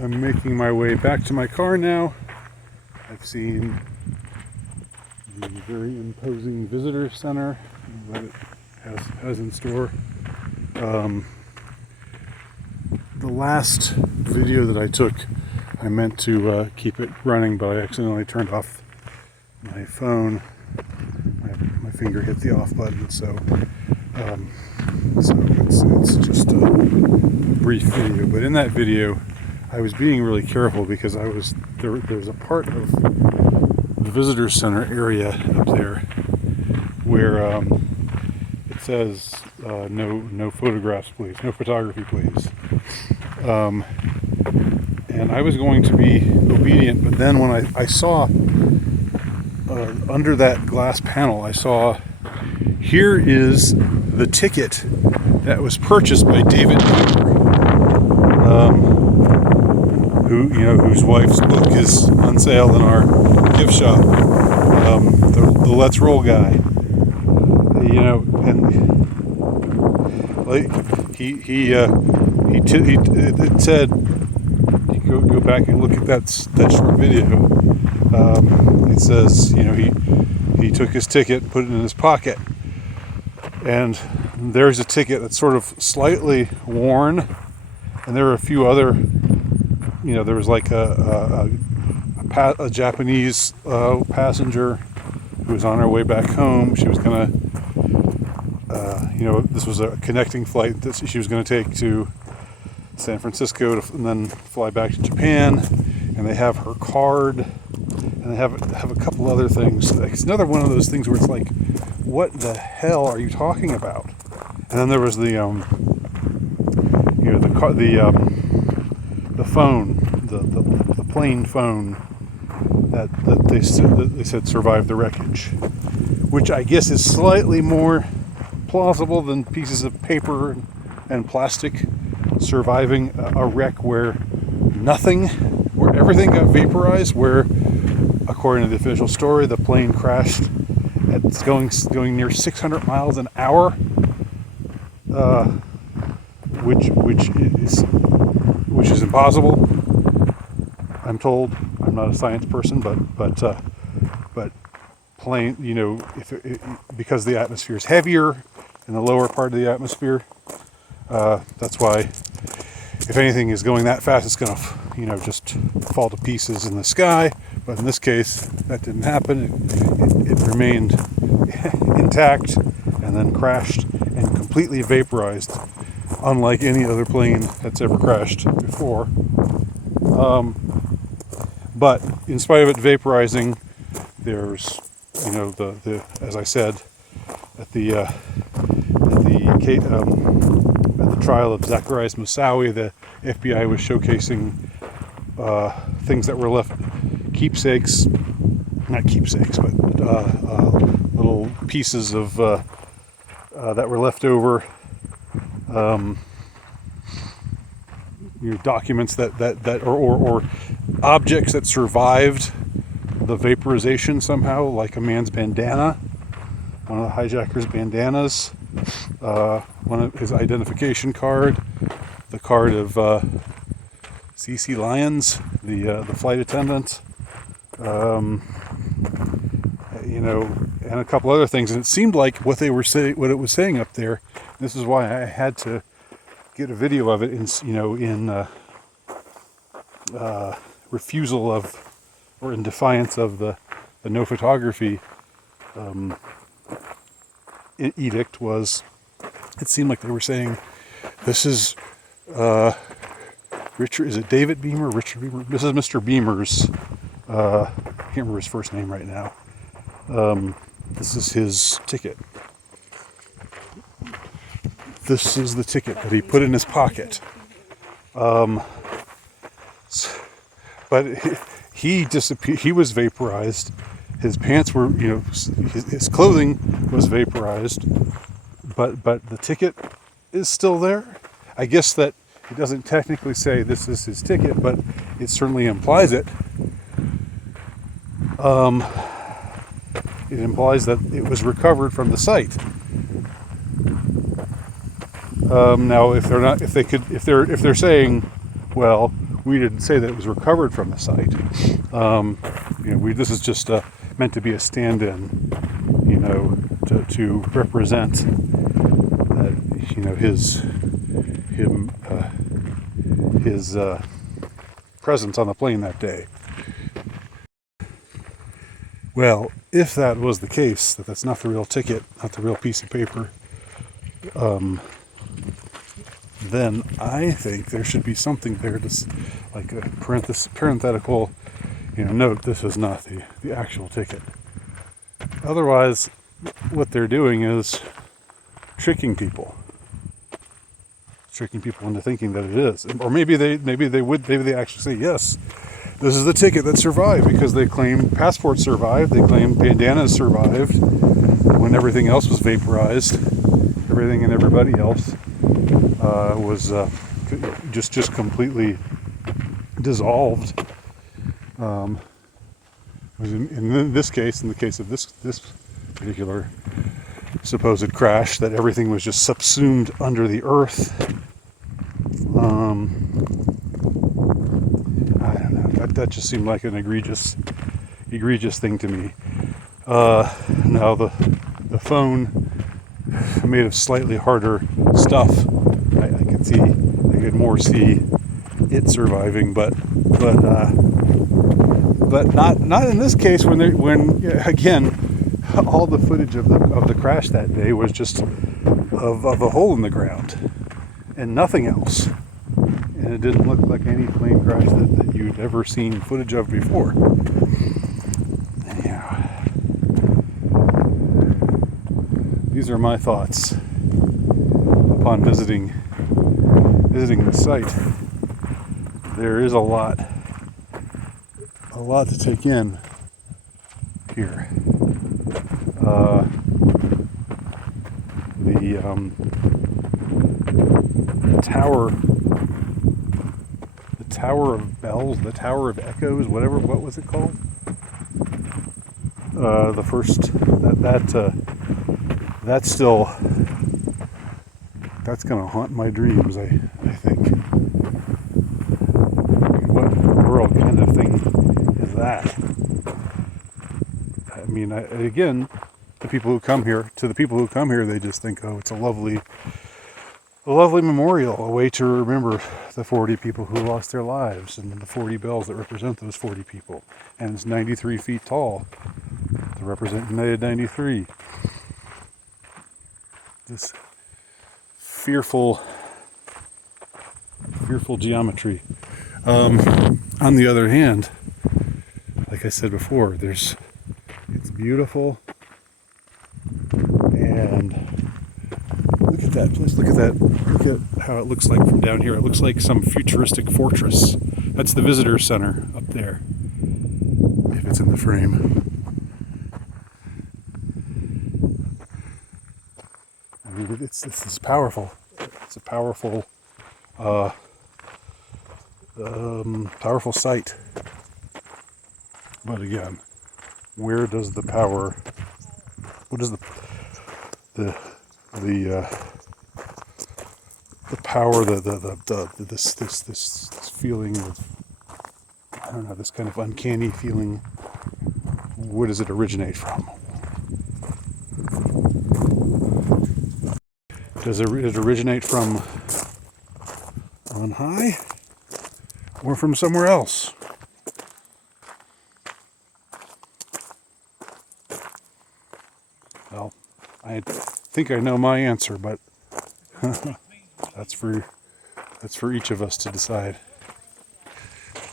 I'm making my way back to my car now. I've seen the very imposing visitor center that it has in store. The last video that I took, I meant to keep it running, but I accidentally turned off my phone. My finger hit the off button, so it's just a brief video. But in that video, I was being really careful because there's a part of the visitor center area up there where it says no photographs please, no photography please. And I was going to be obedient, but then when I saw under that glass panel, I saw, here is the ticket that was purchased by David Beamer, whose wife's book is on sale in our gift shop. The Let's Roll guy, and like it said, you go back and look at that short video. It says, he took his ticket, put it in his pocket, and there's a ticket that's sort of slightly worn, and there are a few other, there was like a Japanese passenger who was on her way back home. She was gonna, this was a connecting flight that she was going to take to San Francisco and then fly back to Japan, and they have her card, and they have a couple other things. It's another one of those things where it's like, what the hell are you talking about? And then there was the phone, the plane phone that they said survived the wreckage, which I guess is slightly more plausible than pieces of paper and plastic surviving a wreck where everything got vaporized, where, according to the official story, the plane crashed at going near 600 miles an hour, which is impossible, I'm told. I'm not a science person, but plane, because the atmosphere is heavier in the lower part of the atmosphere, that's why, if anything is going that fast, it's going to, just fall to pieces in the sky. But in this case, that didn't happen. It remained intact and then crashed and completely vaporized, unlike any other plane that's ever crashed before. But in spite of it vaporizing, there's, as I said, at the trial of Zacarias Moussaoui, the FBI was showcasing things that were left, not keepsakes, but little pieces of that were left over, documents that or objects that survived the vaporization somehow, like a man's bandana, one of the hijackers' bandanas, one of his identification card, the card of CC Lyons, the flight attendant, and a couple other things. And it seemed like what it was saying up there. This is why I had to get a video of it in refusal of, or in defiance of the no photography edict. Was, it seemed like they were saying, this is Richard, is it David Beamer? Richard Beamer? This is Mr. Beamer's, I can't remember his first name right now. This is his ticket. This is the ticket that he put in his pocket. But he disappeared. He was vaporized. His pants were, his clothing was vaporized. But the ticket is still there. I guess that it doesn't technically say this is his ticket, but it certainly implies it. It implies that it was recovered from the site. Now, if they're saying, well, we didn't say that it was recovered from the site. This is just meant to be a stand-in, to represent that, his presence on the plane that day. Well, if that was the case, that that's not the real ticket, not the real piece of paper, then I think there should be something there, like a parenthetical, note, this is not the actual ticket. Otherwise, what they're doing is tricking people into thinking that it is. Or maybe they actually say, yes, this is the ticket that survived, because they claim passports survived, they claim bandanas survived when everything else was vaporized. Everything and everybody else was just completely dissolved. In this case, in the case of this particular supposed crash, that everything was just subsumed under the earth. I don't know. That just seemed like an egregious thing to me. Now the phone, made of slightly harder stuff, I could more see it surviving, but not in this case, when again, all the footage of the crash that day was just of a hole in the ground and nothing else, and it didn't look like any plane crash that you'd ever seen footage of before. These are my thoughts upon visiting the site. There is a lot to take in here. The Tower of Bells, the Tower of Echoes, what was it called? The first that's going to haunt my dreams, I think. What world kind of thing is that? I mean, again, the people who come here, they just think, oh, it's a lovely memorial, a way to remember the 40 people who lost their lives and the 40 bells that represent those 40 people. And it's 93 feet tall to represent United 93. This fearful geometry. On the other hand, like I said before, it's beautiful, and look at that. Just look at that. Look at how it looks like from down here. It looks like some futuristic fortress. That's the visitor center up there, if it's in the frame. I mean, it's powerful. It's a powerful sight. But again, where does the power? What is the power? This feeling of, I don't know, this kind of uncanny feeling. Where does it originate from? Does it originate from on high, or from somewhere else? Well, I think I know my answer, but that's for each of us to decide.